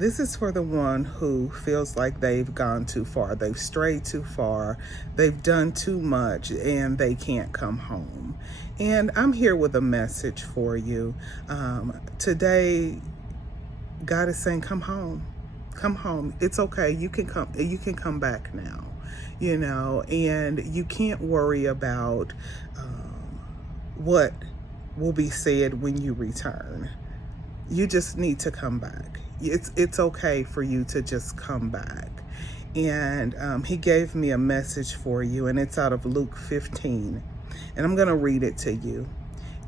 This is for the one who feels like they've gone too far, they've strayed too far, they've done too much, and they can't come home. And I'm here with a message for you. Today, God is saying, come home. Come home. It's okay. You can come. You can come back now. And you can't worry about what will be said when you return. You just need to come back. It's okay for you to just come back. And he gave me a message for you, and it's out of Luke 15. And I'm going to read it to you.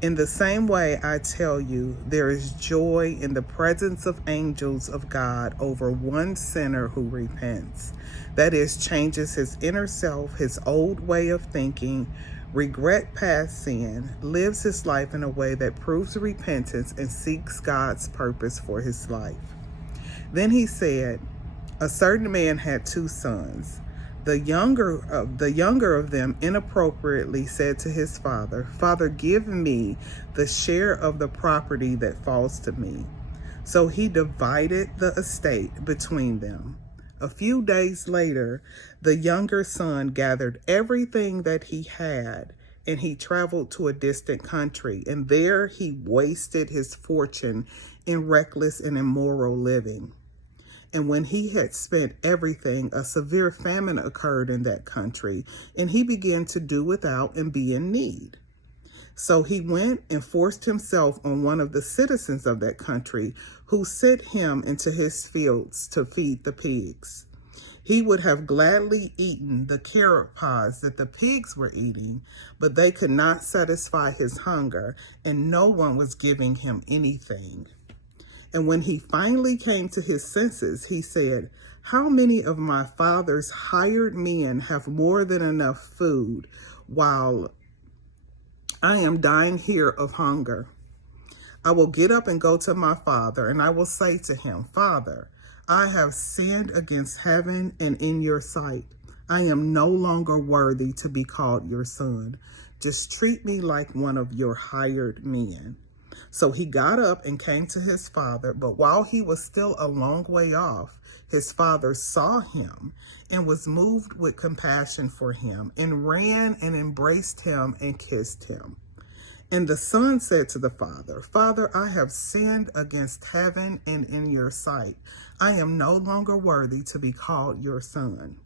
In the same way, I tell you, there is joy in the presence of angels of God over one sinner who repents. That is, changes his inner self, his old way of thinking, regret past sin, lives his life in a way that proves repentance, and seeks God's purpose for his life. Then he said, a certain man had two sons. The younger of them inappropriately said to his father, Father, give me the share of the property that falls to me. So he divided the estate between them. A few days later, the younger son gathered everything that he had, and he traveled to a distant country, and there he wasted his fortune in reckless and immoral living. And when he had spent everything, a severe famine occurred in that country, and he began to do without and be in need. So he went and forced himself on one of the citizens of that country, who sent him into his fields to feed the pigs. He would have gladly eaten the carrot pods that the pigs were eating, but they could not satisfy his hunger, and no one was giving him anything. And when he finally came to his senses, he said, how many of my father's hired men have more than enough food while I am dying here of hunger? I will get up and go to my father, and I will say to him, Father, I have sinned against heaven and in your sight. I am no longer worthy to be called your son. Just treat me like one of your hired men. So he got up and came to his father, but while he was still a long way off, his father saw him and was moved with compassion for him, and ran and embraced him and kissed him. And the son said to the father, Father, I have sinned against heaven and in your sight. I am no longer worthy to be called your son.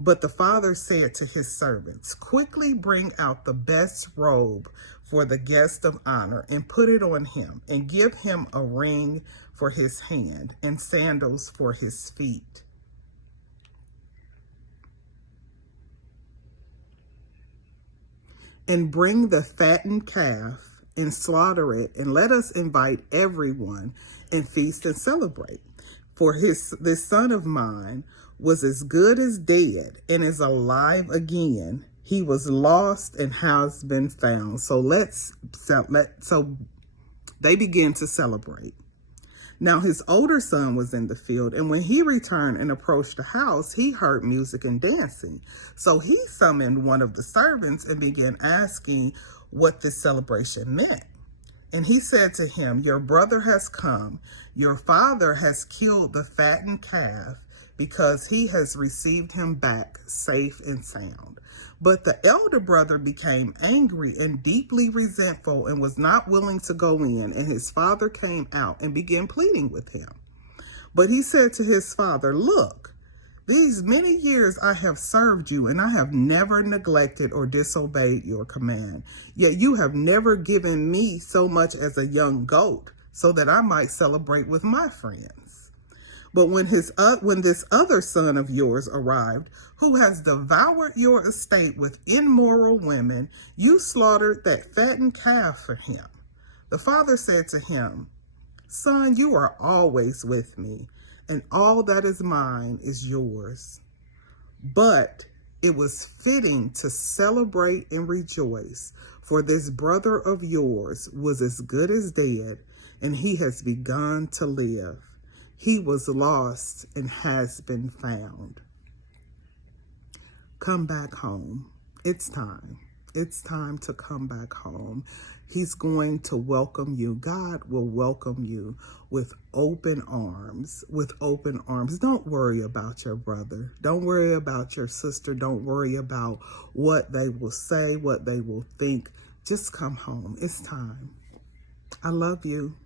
But the father said to his servants, quickly bring out the best robe for the guest of honor and put it on him, and give him a ring for his hand and sandals for his feet. And bring the fattened calf and slaughter it, and let us invite everyone and feast and celebrate. For this son of mine was as good as dead and is alive again. He was lost and has been found. So they began to celebrate. Now his older son was in the field, and when he returned and approached the house, he heard music and dancing. So he summoned one of the servants and began asking what this celebration meant. And he said to him, your brother has come. Your father has killed the fattened calf because he has received him back safe and sound. But the elder brother became angry and deeply resentful and was not willing to go in. And his father came out and began pleading with him. But he said to his father, look, these many years I have served you, and I have never neglected or disobeyed your command. Yet you have never given me so much as a young goat, so that I might celebrate with my friends. But when this other son of yours arrived, who has devoured your estate with immoral women, you slaughtered that fattened calf for him. The father said to him, Son, you are always with me, and all that is mine is yours. But it was fitting to celebrate and rejoice, for this brother of yours was as good as dead, and he has begun to live. He was lost and has been found. Come back home. It's time. It's time to come back home. He's going to welcome you. God will welcome you with open arms, with open arms. Don't worry about your brother. Don't worry about your sister. Don't worry about what they will say, what they will think. Just come home. It's time. I love you.